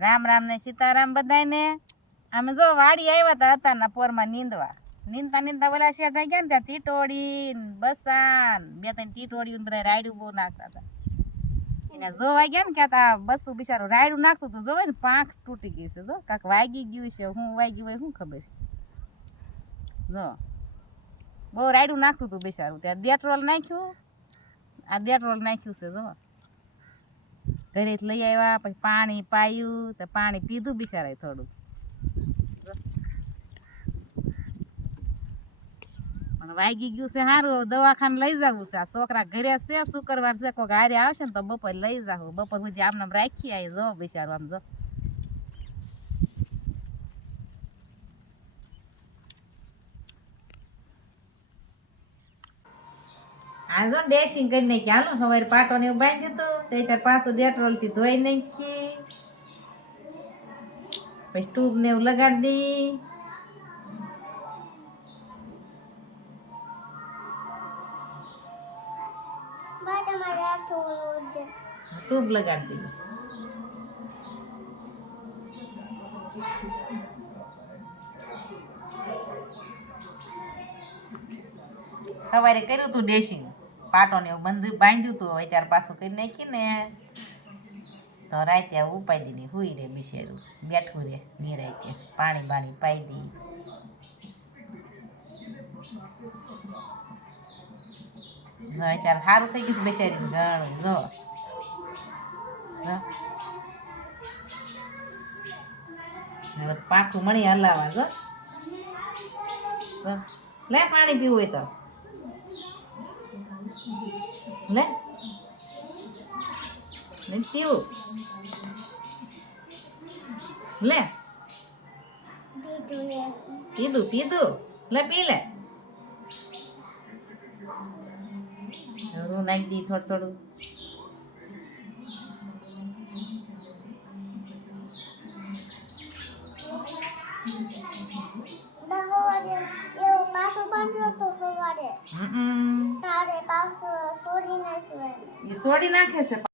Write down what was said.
રામ રામ ને સીતારામ બધાને અમે જો વાડી આવ્યા હતા અત્યારના પોરમાં નીંદવા. નીંદતા નીંદતા ઓલા શેઠા ગયા ને ત્યાં ટીટોડી ને બસાન. બે ત્રણ ટીટોડી ને બધા રાયડું બહુ નાખતા હતા એને જોવા ગયા ને ક્યાં બસું બિચારું રાયડું નાખતું હતું જોવે ને પાંખ તૂટી ગઈ છે જો. કાંક વાગી ગયું છે. હું વાગ્યું હોય શું ખબર. જો. બહુ રાયડું નાખતું હતું બિચારું. ત્યાં ડેટ્રોલ નાખ્યું. આ ડેટ્રોલ નાખ્યું છે, જો. ઘરેથી લઈ આવ્યા, પછી પાણી પાયું, તો પાણી પીધું બિચારાએ થોડું પણ વાગી ગયું છે સારું દવાખાને લઈ જવું છે. આ છોકરા ઘરે છે, શુક્રવાર છે કોઈ હારે આવશે ને તો બપોર લઈ જાવ. બપોર સુધી આમને આમ રાખી આવી જો બિચારું આમ જો. આ જો ડેશિંગ કરી નાખી. હાલો સવારે પાટો ને એવું બાંધી દીધો. તો તાર પાછું ડેટ્રોલથી ધોઈ નાખી. પછી ટ્યુબ ને એવું લગાડી દી. ટ્યુબ લગાડી દી. સવારે કર્યું તું ડેશિંગ? પાટો ને એવું બંધ બાંધ્યું તું, હવે ત્યાર પાછું કરી નાખીને તો રાતે ઉપાઈ દીધી, હુઈ રે બિશેરું બેઠું રે નિરાયતે પાણી બાણી પાઈ દી. જો અત્યારે સારું થઈ ગયું છે બેસારી ઘણું, જો. હવે પાકું મણી હલાવા જો. લે પાણી પીવું હોય તો. લે નથી પીવું લે પીધું પીધું લે પી લે હું નાખી દી થોડું થોડું હમ એ સોડી નાખે છે